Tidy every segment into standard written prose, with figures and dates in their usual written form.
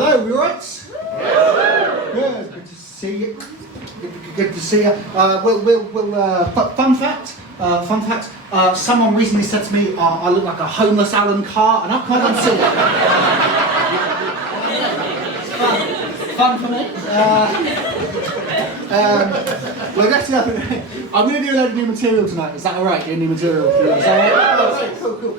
Hello, you alright? Yeah, good to see you. Good to see you. Fun fact. Someone recently said to me, I look like a homeless Alan Carr, and I can't unsee it. Fun for me. Well, next up, I'm going to do a load of new material tonight. Is that alright? Doing new material? Is that alright? Cool.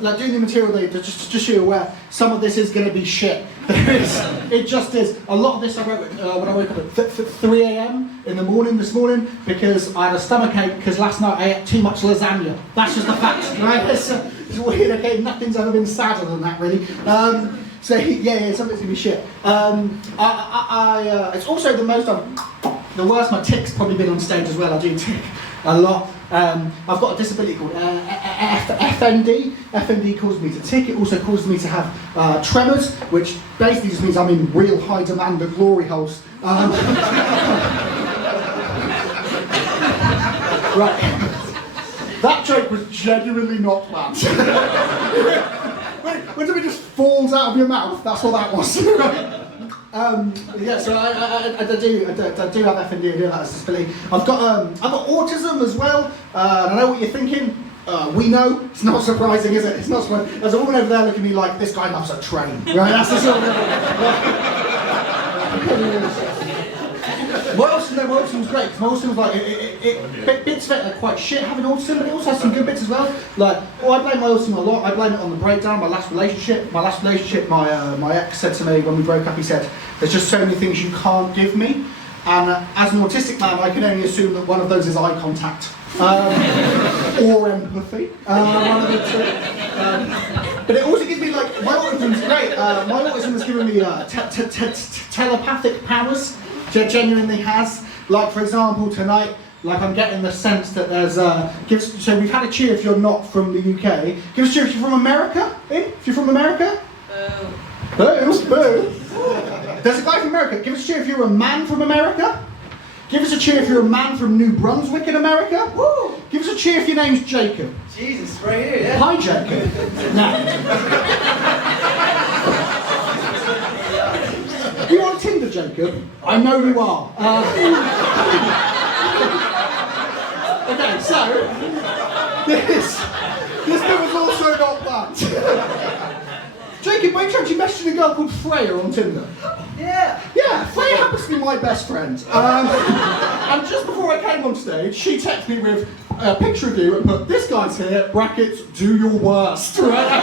Like doing new material, just so you're aware, some of this is going to be shit. It just is. A lot of this I wrote when I woke up at 3 a.m. in the morning this morning because I had a stomachache because last night I ate too much lasagna. That's just a fact, right? It's weird. Okay, nothing's ever been sadder than that, really. So yeah, something's gonna be shit. It's also the worst my tick's probably been on stage as well. I do tick a lot. I've got a disability called FND. FND causes me to tick. It also causes me to have tremors, which basically just means I'm in real high demand at glory holes. Right. That joke was genuinely not planned. When something just falls out of your mouth, that's what that was. Yeah, so I do have FND, I do have that disability. I've got autism as well, and I know what you're thinking. We know, it's not surprising, is it? It's not surprising. There's a woman over there looking at me like, this guy loves a train. Right, that's the sort of... My autism was great, because my autism was like, bits of it are quite shit having autism, but it also has some good bits as well. Like, I blame my autism a lot. I blame it on the breakdown, my last relationship. My ex said to me when we broke up, he said, there's just so many things you can't give me. And as an autistic man, I can only assume that one of those is eye contact. Or empathy. One of the two. But it also gives me, like, my autism's great. My autism has given me telepathic powers. Genuinely has. Like, for example, tonight, like, I'm getting the sense that there's so we've had a cheer if you're not from the UK. Give us a cheer if you're from America. If you're from America. Boo. There's a guy from America. Give us a cheer if you're a man from America. Give us a cheer if you're a man from New Brunswick in America. Woo. Give us a cheer if your name's Jacob. Jesus, right here, yeah. Hi, Jacob. Now. You on Tinder, Jacob? I know you are. Okay, so this bit was also not that. Jacob, by chance you messaged a girl called Freya on Tinder? Yeah. Yeah, Freya happens to be my best friend. And just before I came on stage, she texted me with a picture of you and put, this guy's here, brackets, do your worst. Right?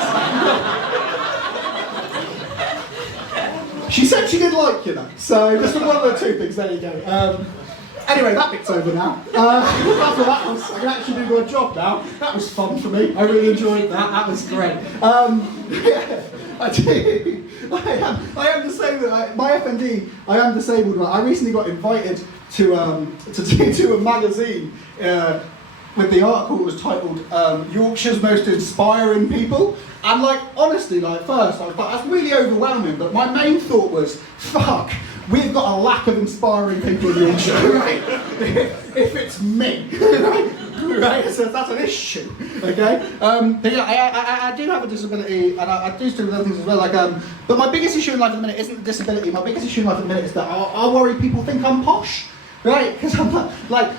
She said she did like you though, so just one of the two things, there you go. Anyway, that bit's over now. After that I can actually do my job now. That was fun for me, I really enjoyed that, that was great. Yeah, I do. I am the same, my FND, I am disabled. I recently got invited to a magazine with the article that was titled Yorkshire's Most Inspiring People. And like, honestly, like first, I was like, that's really overwhelming, but my main thought was, fuck, we've got a lack of inspiring people in Yorkshire, right? If it's me, right? So that's an issue, okay? But yeah, I do have a disability, and I do still do other things as well, like, but my biggest issue in life at the minute isn't the disability, my biggest issue in life at the minute is that I worry people think I'm posh, right? Because I'm like,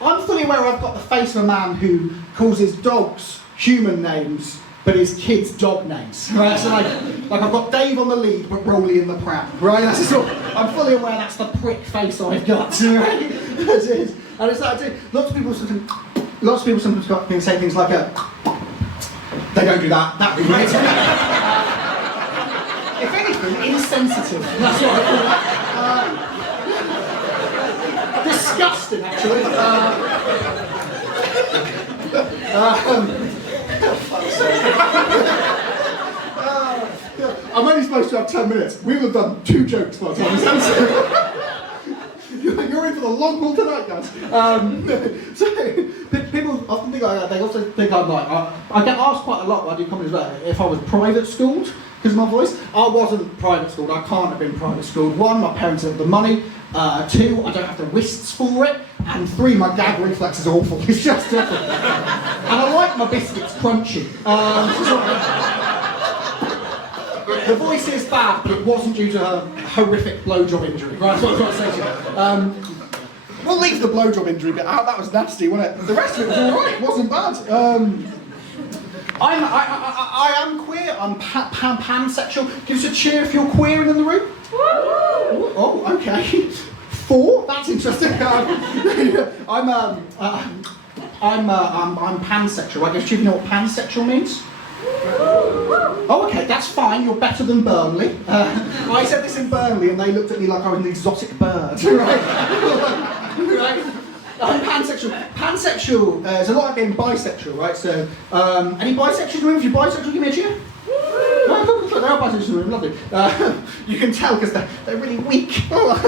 I'm fully aware I've got the face of a man who calls his dogs human names, but his kids' dog names, right? So like I've got Dave on the lead, but Rolly in the pram, right? That's sort of, I'm fully aware that's the prick face I've got, right? That is. And it's like, lots of people sometimes can say things like, they don't do that, that would be weird. If anything, insensitive, that's what I call it. Disgusting, actually. I'm only supposed to have 10 minutes. We would have done 2 jokes by the time it's answered. You're in for the long haul tonight, guys. So people often think they also think I'm like, I get asked quite a lot when I do comedy as well, if I was private schooled because of my voice. I wasn't private schooled. I can't have been private schooled. 1, my parents have the money. 2, I don't have the wrists for it. And 3, my gag reflex is awful. It's just different. And I like my biscuits crunchy. The voice is bad, but it wasn't due to her horrific blowjob injury. Right, that's what I've got to say to you. We'll leave the blowjob injury bit out. That was nasty, wasn't it? The rest of it was all right. It wasn't bad. I am queer. I'm pansexual. Give us a cheer if you're queer in the room. Oh, okay. 4. That's interesting. I'm pansexual. I guess you know what pansexual means. Oh, okay, that's fine. You're better than Burnley. I said this in Burnley, and they looked at me like I was an exotic bird. Right? I'm pansexual. Pansexual is a lot like being bisexual, right? So, any bisexuals in the room? If you're bisexual, give me a cheer. Oh, there are bisexuals in the room, lovely. You can tell because they're really weak. But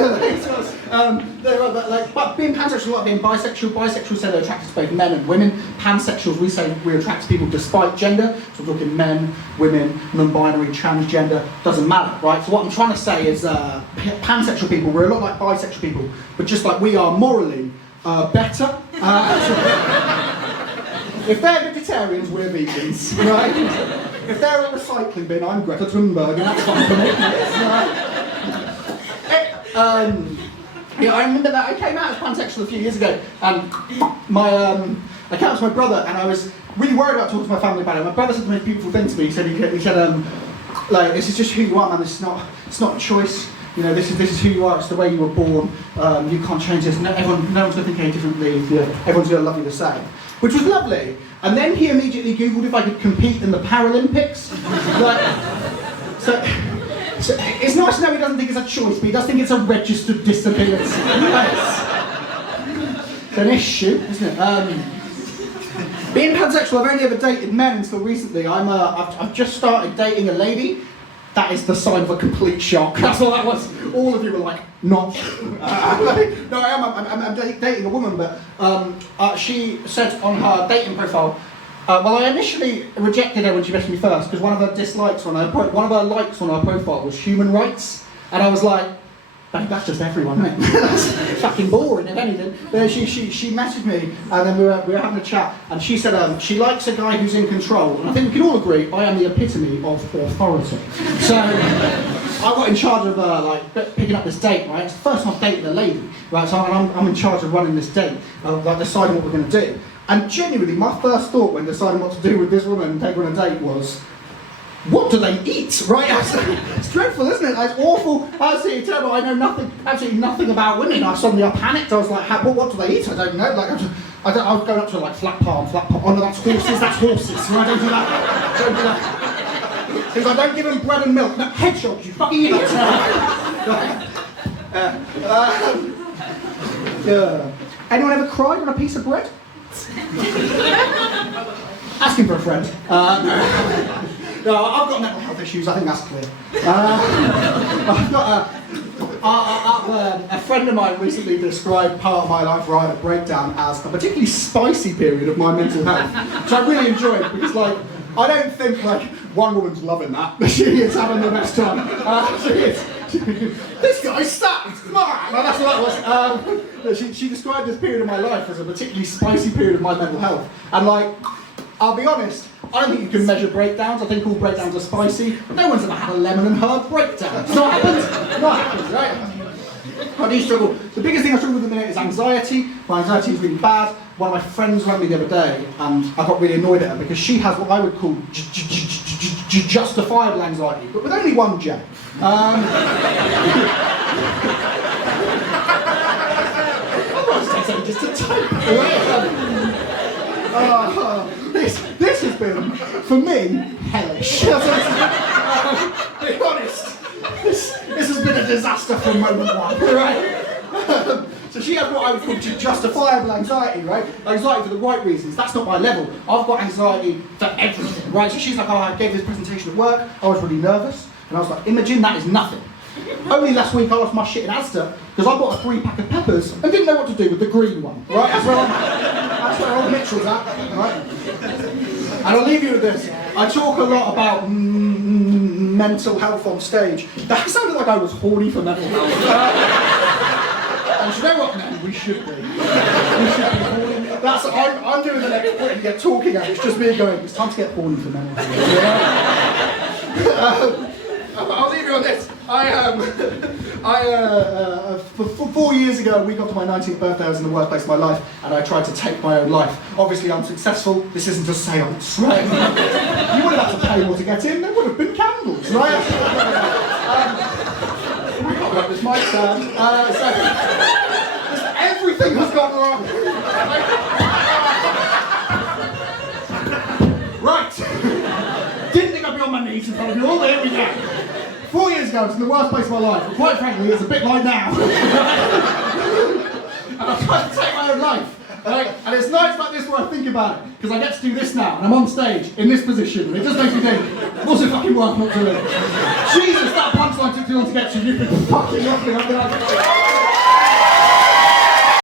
being pansexual is a lot like being bisexual. Bisexuals say they're attracted to both men and women. Pansexuals, we say we're attracted to people despite gender. So we're talking men, women, non-binary, transgender, doesn't matter, right? So what I'm trying to say is pansexual people, we're a lot like bisexual people, but just like we are morally better. If they're vegetarians, we're vegans, right? If they're a recycling bin, I'm Greta Thunberg, and that's fine for me. I remember that I came out as pansexual a few years ago, and I came out to my brother, and I was really worried about talking to my family about it. My brother said the most beautiful thing to me. He said, like, this is just who you are, man. It's not a choice. You know, this is who you are. It's the way you were born. You can't change this. No one's going to think any differently. Everyone's going to love you the same. Which was lovely. And then he immediately Googled if I could compete in the Paralympics. So it's nice to know he doesn't think it's a choice, but he does think it's a registered disability. It's an issue, isn't it? Being pansexual, I've only ever dated men until recently. I've just started dating a lady. That is the sign of a complete shock. That's all that was. All of you were like, not. No, I'm dating a woman, but she said on her dating profile, well, I initially rejected her when she messaged me first because one of her likes on her profile was human rights, and I was like, that's just everyone, isn't it? That's fucking boring, if anything. She messaged me, and then we were having a chat, and she said she likes a guy who's in control, and I think we can all agree I am the epitome of authority. So I got in charge of picking up this date, right? It's the first time I've dated a lady, right? So I'm in charge of running this date, deciding what we're going to do. And genuinely, my first thought when deciding what to do with this woman and take her on a date was, what do they eat, right? It's dreadful, isn't it? It's awful, absolutely terrible. I know absolutely nothing about women. I panicked. I was like, what do they eat? I don't know. Like, I was going up to like flat palm. Oh no, that's horses. Right? Don't do that. Because I don't give them bread and milk. No, hedgehogs, you fucking idiot. Anyone ever cried on a piece of bread? Asking for a friend. No, I've got mental health issues, I think that's clear. I've got a friend of mine recently described part of my life where I had a breakdown as a particularly spicy period of my mental health, which I really enjoyed because, like, I don't think, like, one woman's loving that, but she is having the best time. She is. This guy's stacked! That's what that was. She described this period of my life as a particularly spicy period of my mental health. And, like, I'll be honest, I don't think you can measure breakdowns. I think all breakdowns are spicy. No one's ever had a lemon and herb breakdown. It's not happened, right? I do struggle. The biggest thing I struggle with at the minute is anxiety. My anxiety is really bad. One of my friends rang me the other day, and I got really annoyed at her because she has what I would call justifiable anxiety, but with only one J. Just to type. This has been, for me, hellish. Be honest, this has been a disaster from moment one, right? So she had what I would call justifiable anxiety, right? Anxiety for the right reasons. That's not my level. I've got anxiety for everything, right? So she's like, I gave this presentation at work, I was really nervous, and I was like, Imogen, that is nothing. Only last week I lost my shit in Asda because I bought a 3-pack of peppers and didn't know what to do with the green one, right? That's where old Mitchell's at, right? And I'll leave you with this. I talk a lot about mental health on stage. That sounded like I was horny for mental health. And you know what, man? We should be. We should be horny. I'm doing the next bit and get talking at it. It's just me going, it's time to get horny for mental health. For 4 years ago, a week after my 19th birthday, I was in the worst place of my life, and I tried to take my own life. Obviously, I'm successful. This isn't a seance, right? You wouldn't have to pay more to get in. There would have been candles, right? I can't work this mic stand. So everything has gone wrong. Right. Didn't think I'd be on my knees in front of you all. Here we go. 4 years ago, I was in the worst place of my life. But quite frankly, it's a bit like now. And I'm trying to take my own life. Right? And it's nights like this where I think about it, because I get to do this now, and I'm on stage in this position, and it just makes me think, what's it fucking worth not doing? Jesus, that punchline took too long to get to. You've been fucking laughing.